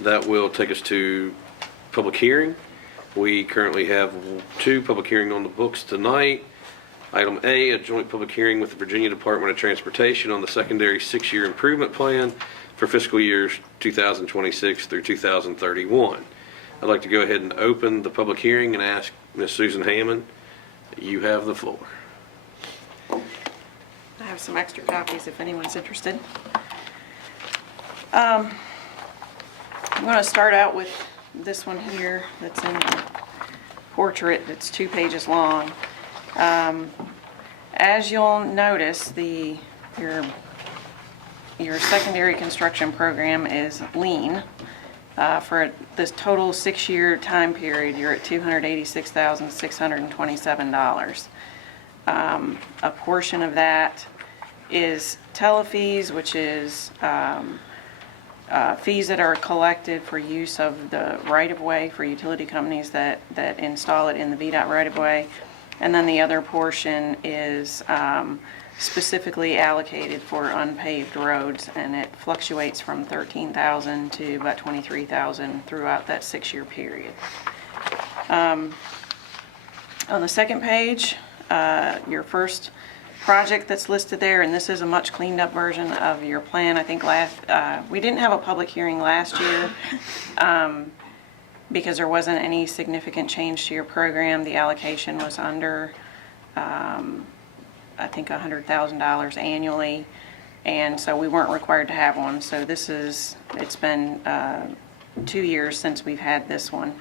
That will take us to public hearing. We currently have 2 public hearings on the books tonight. Item A, a joint public hearing with the Virginia Department of Transportation on the secondary 6-year improvement plan for fiscal years 2026 through 2031. I'd like to go ahead and open the public hearing and ask Ms. Susan Hammond, you have the floor. I have some extra copies if anyone's interested. I'm going to start out with this one here that's in portrait that's 2 pages long. As you'll notice, your secondary construction program is lean. For this total 6-year time period, you're at $286,627. A portion of that is telefees, which is fees that are collected for use of the right-of-way for utility companies that install it in the VDOT right-of-way. And then the other portion is specifically allocated for unpaved roads, and it fluctuates from $13,000 to about $23,000 throughout that 6-year period. On the second page, your first project that's listed there, and this is a much cleaned up version of your plan. I think we didn't have a public hearing last year because there wasn't any significant change to your program. The allocation was under I think $100,000 annually, and so we weren't required to have one. So it's been 2 years since we've had this one.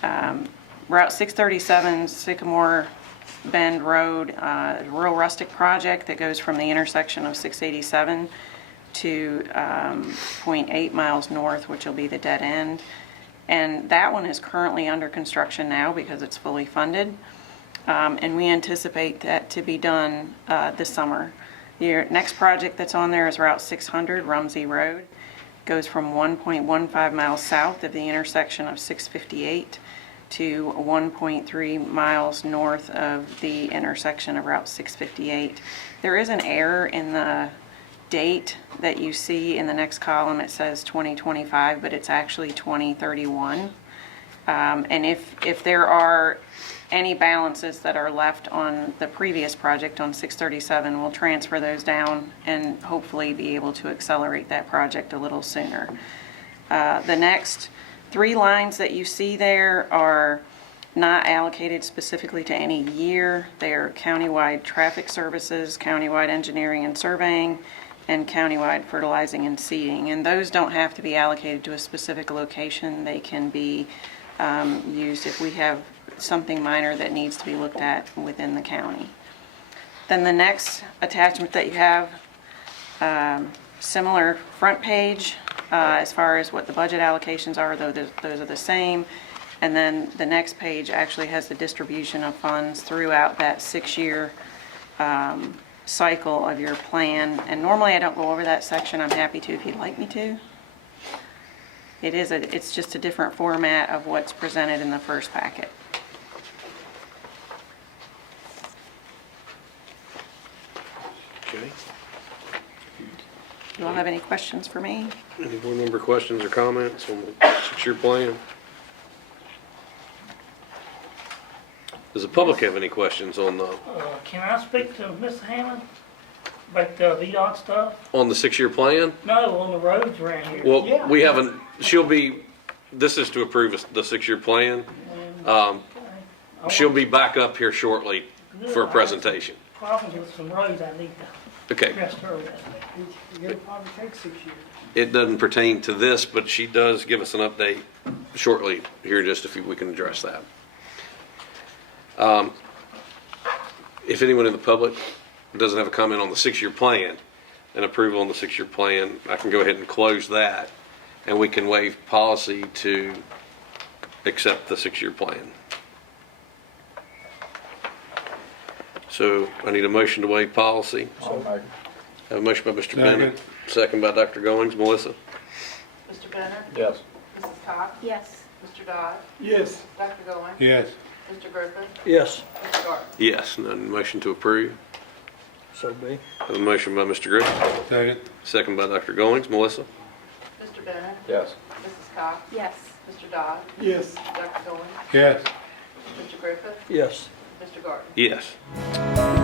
Route 637 Sycamore Bend Road, rural rustic project that goes from the intersection of 687 to 0.8 miles north, which will be the dead end. And that one is currently under construction now because it's fully funded. And we anticipate that to be done this summer. Your next project that's on there is Route 600 Rumsey Road. Goes from 1.15 miles south of the intersection of 658 to 1.3 miles north of the intersection of Route 658. There is an error in the date that you see in the next column. It says 2025, but it's actually 2031. And if there are any balances that are left on the previous project on 637, we'll transfer those down and hopefully be able to accelerate that project a little sooner. The next 3 lines that you see there are not allocated specifically to any year. They are countywide traffic services, countywide engineering and surveying, and countywide fertilizing and seeding. And those don't have to be allocated to a specific location. They can be used if we have something minor that needs to be looked at within the county. Then the next attachment that you have, similar front page as far as what the budget allocations are, though those are the same. And then the next page actually has the distribution of funds throughout that 6-year cycle of your plan. And normally I don't go over that section. I'm happy to if you'd like me to. It's just a different format of what's presented in the first packet. Okay. Do you all have any questions for me? Any board member questions or comments on the 6-year plan? Does the public have any questions on Can I speak to Mr. Hammond about the VDOT stuff? the 6-year plan? No, on the roads around here. Well, Yeah. we haven't, this is to approve the 6-year plan. She'll be back up here shortly for a presentation. Problems with some roads I need to Okay. address her with. It'll probably take 6 years. It doesn't pertain to this, but she does give us an update shortly here, just if we can address that. If anyone in the public doesn't have a comment on the 6-year plan and approval on the 6-year plan, I can go ahead and close that, and we can waive policy to accept the 6-year plan. So I need a motion to waive policy. I'll make it. I have a motion by Mr. Bennett, second by Dr. Goings. Melissa? Mr. Bennett? Yes. Mrs. Cox? Yes. Mr. Dodd? Yes. Dr. Goins? Yes. Mr. Griffin? Yes. Mr. Gardner? Yes. None. Motion to approve. So be. I have a motion by Mr. Griffin, Second. second by Dr. Goings. Melissa? Mr. Bennett? Yes. Mrs. Cox? Yes. Mr. Dodd? Yes. Dr. Thorne? Yes. Mr. Griffith? Yes. Mr. Gardner? Yes.